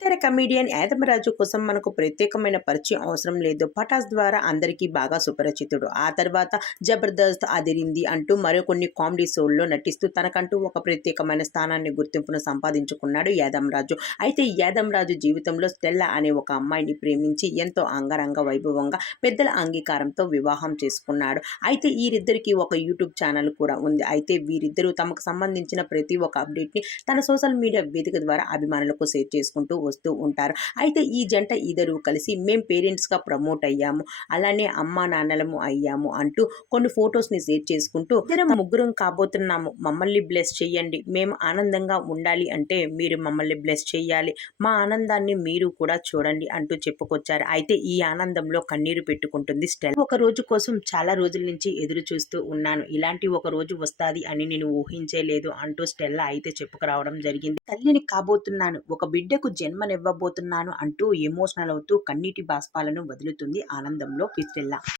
తెర కమీడియన్ యాదమరాజు కోసం మనకు ప్రత్యేకమైన పరిచయం అవసరం లేదు. పటాస్ ద్వారా అందరికీ బాగా సుపరిచితుడు. ఆ తర్వాత జబర్దస్త్ అదిరింది అంటూ మరికొన్ని కామెడీ షోల్లో నటిస్తూ తనకంటూ ఒక ప్రత్యేకమైన స్థానాన్ని గుర్తింపును సంపాదించుకున్నాడు యాదమరాజు. అయితే యాదమరాజు జీవితంలో స్టెల్లా అనే ఒక అమ్మాయిని ప్రేమించి ఎంతో అంగరంగ వైభవంగా పెద్దల అంగీకారంతో వివాహం చేసుకున్నాడు. అయితే వీరిద్దరికి ఒక యూట్యూబ్ ఛానల్ కూడా ఉంది. అయితే వీరిద్దరూ తమకు సంబంధించిన ప్రతి ఒక్క అప్డేట్ని తన సోషల్ మీడియా వేదిక ద్వారా అభిమానులకు షేర్ చేసుకుంటూ వస్తూ ఉంటారు. అయితే ఈ జంట ఇద్దరు కలిసి మేం పేరెంట్స్గా ప్రమోట్ అయ్యాము. అలానే అమ్మా నాన్నలము అయ్యాము అంటూ కొన్ని ఫొటోస్ని షేర్ చేసుకుంటూ ఇద్దరం ముగ్గురం కాబోతున్నాము. మమ్మల్ని బ్లెస్ చేయండి. మేము ఆనందంగా ఉండాలి అంటే మీరు మమ్మల్ని బ్లెస్ చేయాలి. మా ఆనందాన్ని మీరు కూడా చూడండి అంటూ చెప్పుకొచ్చారు. అయితే ఈ ఆనందంలో కన్నీరు పెట్టుకుంటుంది స్టెల్ ఒక రోజు కోసం చాలా రోజుల నుంచి ఎదురు చూస్తూ ఉన్నాను. ఇలాంటి ఒక రోజు వస్తుంది అని నేను ఊహించలేదు అంటూ స్టెల్లా అయితే చెప్పుకురావడం జరిగింది. తల్లిని కాబోతున్నాను. ఒక బిడ్డకు జన్మనివ్వబోతున్నాను అంటూ ఎమోషనల్ అవుతూ కన్నీటి బాష్పాలను వదులుతుంది ఆనందంలో స్టెల్లా